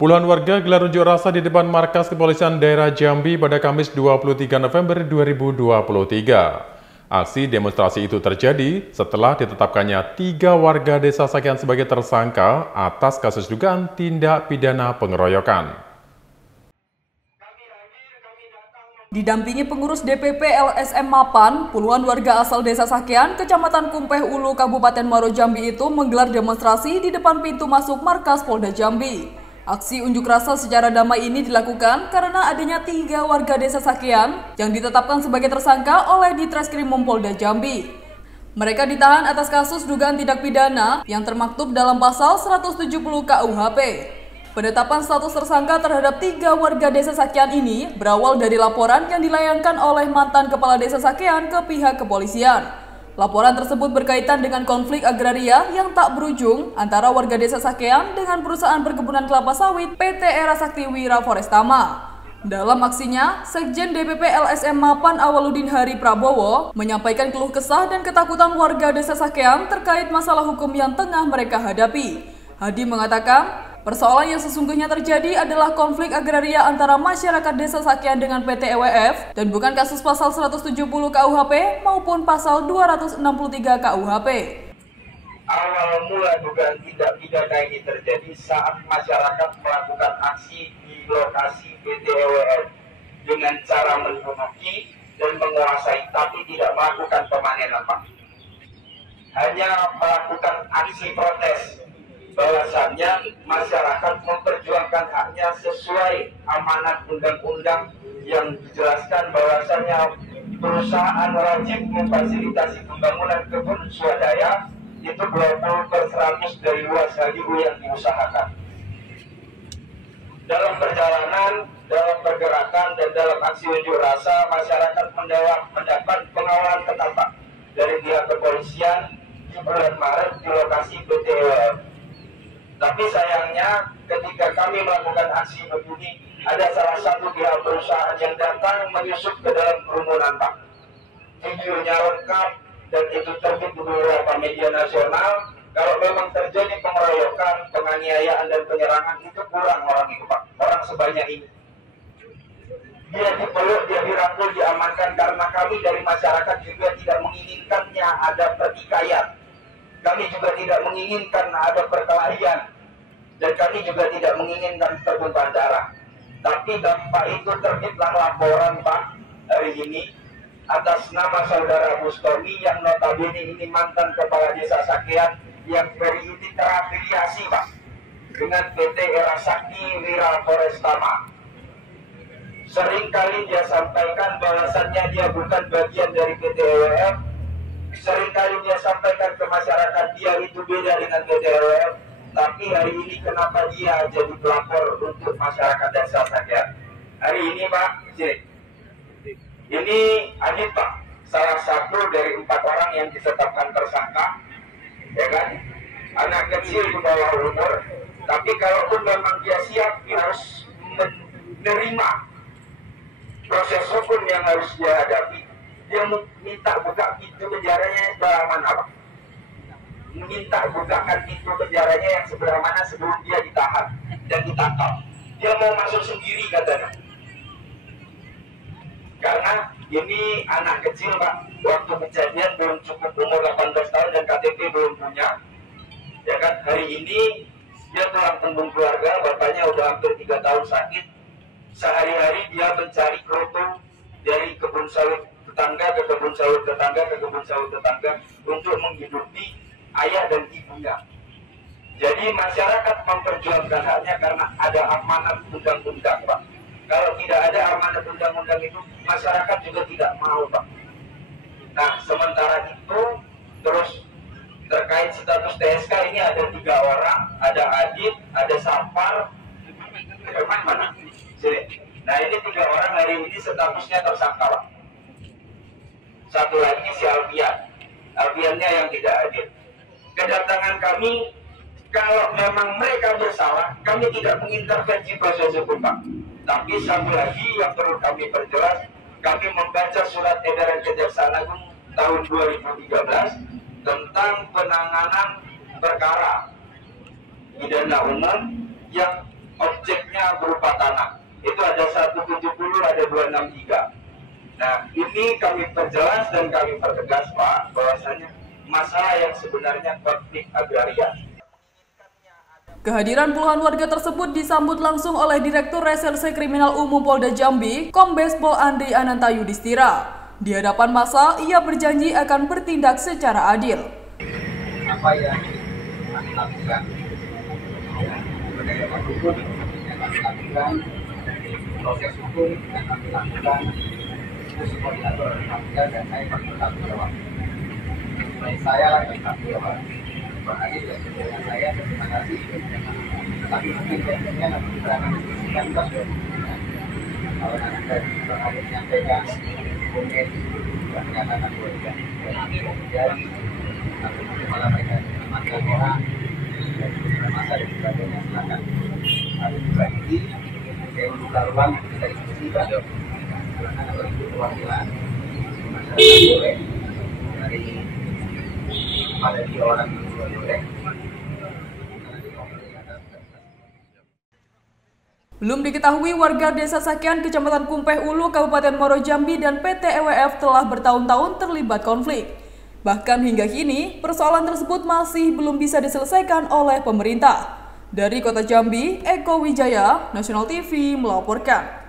Puluhan warga gelar unjuk rasa di depan markas kepolisian daerah Jambi pada Kamis 23 November 2023. Aksi demonstrasi itu terjadi setelah ditetapkannya 3 warga desa Sakian sebagai tersangka atas kasus dugaan tindak pidana pengeroyokan. Didampingi pengurus DPP LSM Mapan, puluhan warga asal desa Sakian, Kecamatan Kumpeh Ulu, Kabupaten Muaro Jambi itu menggelar demonstrasi di depan pintu masuk markas Polda Jambi. Aksi unjuk rasa secara damai ini dilakukan karena adanya 3 warga desa Sakian yang ditetapkan sebagai tersangka oleh Ditreskrimum Polda Jambi. Mereka ditahan atas kasus dugaan tindak pidana yang termaktub dalam pasal 170 KUHP. Penetapan status tersangka terhadap 3 warga desa Sakian ini berawal dari laporan yang dilayangkan oleh mantan kepala desa Sakian ke pihak kepolisian. Laporan tersebut berkaitan dengan konflik agraria yang tak berujung antara warga desa Sakian dengan perusahaan perkebunan kelapa sawit PT Era Sakti Wira Forestama. Dalam aksinya, Sekjen DPP LSM Mapan Awaludin Hari Prabowo menyampaikan keluh kesah dan ketakutan warga desa Sakian terkait masalah hukum yang tengah mereka hadapi. Hadi mengatakan, persoalan yang sesungguhnya terjadi adalah konflik agraria antara masyarakat desa Sakian dengan PT EWF dan bukan kasus pasal 170 KUHP maupun pasal 263 KUHP. Awal mula dugaan tindak pidana ini terjadi saat masyarakat melakukan aksi di lokasi PT EWF dengan cara menduduki dan menguasai tapi tidak melakukan pemanenan, Pak. Hanya melakukan aksi protes. Bahwasannya masyarakat memperjuangkan haknya sesuai amanat undang-undang yang dijelaskan bahwasannya perusahaan wajib memfasilitasi pembangunan kebun swadaya itu 20/100 dari luas HGU yang diusahakan. Dalam perjalanan, dalam pergerakan, dan dalam aksi unjuk rasa, masyarakat mendapat pengawalan ketat dari pihak kepolisian di bulan Maret di lokasi PT EWF. Tapi sayangnya ketika kami melakukan aksi begini, ada salah satu pihak perusahaan yang datang menyusup ke dalam kerumunan, Pak. Videonya lengkap dan itu terbit di beberapa media nasional. Kalau memang terjadi pengeroyokan, penganiayaan dan penyerangan itu kurang orang itu, Pak. Orang sebanyak ini. Dia dipeluk, dia dirangkul, diamankan karena kami dari masyarakat juga tidak menginginkannya ada pertikaian. Kami juga tidak menginginkan ada perkelahian dan kami juga tidak menginginkan pertumpahan darah. Tapi dampak itu terbitlah laporan, Pak, hari ini atas nama saudara Bustomi yang notabene ini mantan kepala desa Sakian yang hari ini terafiliasi, Pak, dengan PT Era Sakti Wira Forestama. Seringkali dia sampaikan bahwasannya dia bukan bagian dari PT EWF. Seringkali dia sampaikan ke masyarakat dia itu beda dengan PT EWF, tapi hari ini kenapa dia jadi pelapor untuk masyarakat desa Sakian? Hari ini, Pak, ini Adit, Pak, salah satu dari 4 orang yang ditetapkan tersangka, ya kan? Anak kecil di bawah umur, tapi kalaupun memang dia siap, dia harus menerima proses hukum yang harus dia hadapi. Dia minta buka pintu penjaranya sebelah mana, Pak? Minta bukakan pintu penjaranya yang sebelah mana sebelum dia ditahan dan ditangkap. Dia mau masuk sendiri katanya. Karena ini anak kecil, Pak. Waktu kejadian belum cukup umur 18 tahun dan KTP belum punya. Ya kan, hari ini dia tulang punggung keluarga, bapaknya udah hampir 3 tahun sakit. Sehari-hari dia mencari kroto dari kebun sawit tetangga ke kebun sawit tetangga ke kebun sawit tetangga untuk menghidupi ayah dan ibunya. Jadi masyarakat memperjuangkan haknya karena ada amanat undang-undang, Pak. Kalau tidak ada amanat undang-undang itu, masyarakat juga tidak mau, Pak. Nah, sementara itu, terus terkait status TSK ini ada 3 orang, ada Adit, ada Sapar, mana? Sini. Nah, ini 3 orang hari ini statusnya tersangka, Pak. Satu lagi si Alfiannya yang tidak hadir. Kedatangan kami, kalau memang mereka bersalah, kami tidak mengintervensi proses hukum, Pak. Tapi satu lagi yang perlu kami perjelas, kami membaca surat edaran Kejaksaan Agung tahun 2013 tentang penanganan perkara pidana umum yang objek 263. Nah, ini kami perjelas dan kami pertegas, Pak, bahwasanya masalah yang sebenarnya konflik agraria. Kehadiran puluhan warga tersebut disambut langsung oleh Direktur Reserse Kriminal Umum Polda Jambi, Kombes Pol Andri Ananta Yudhistira. Di hadapan massa, ia berjanji akan bertindak secara adil. Apa yang kami lakukan, penegakan hukum yang kami lakukan, proses hukum yang kami lakukan, itu koordinator Hamzah dan saya bertanggung jawab. Baik saya bertanggung jawab. Pak Adi dan dengan saya terima kasih. Tapi mungkin biasanya nanti kita akan diskusikan kasus. Kalau nanti dari Pak Adi menyampaikan mungkin menyatakan boleh dan tapi malah mereka masalah orang dan masa dan sebagainya silakan. Tapi juga ini saya membuka ruang kita diskusikan. Silakan ada perwakilan masyarakat boleh dari pada dia orang yang boleh. Belum diketahui warga Desa Sakean, Kecamatan Kumpeh Ulu, Kabupaten Muaro Jambi dan PT EWF telah bertahun-tahun terlibat konflik. Bahkan hingga kini, persoalan tersebut masih belum bisa diselesaikan oleh pemerintah. Dari Kota Jambi, Eko Wijaya, Nasional TV melaporkan.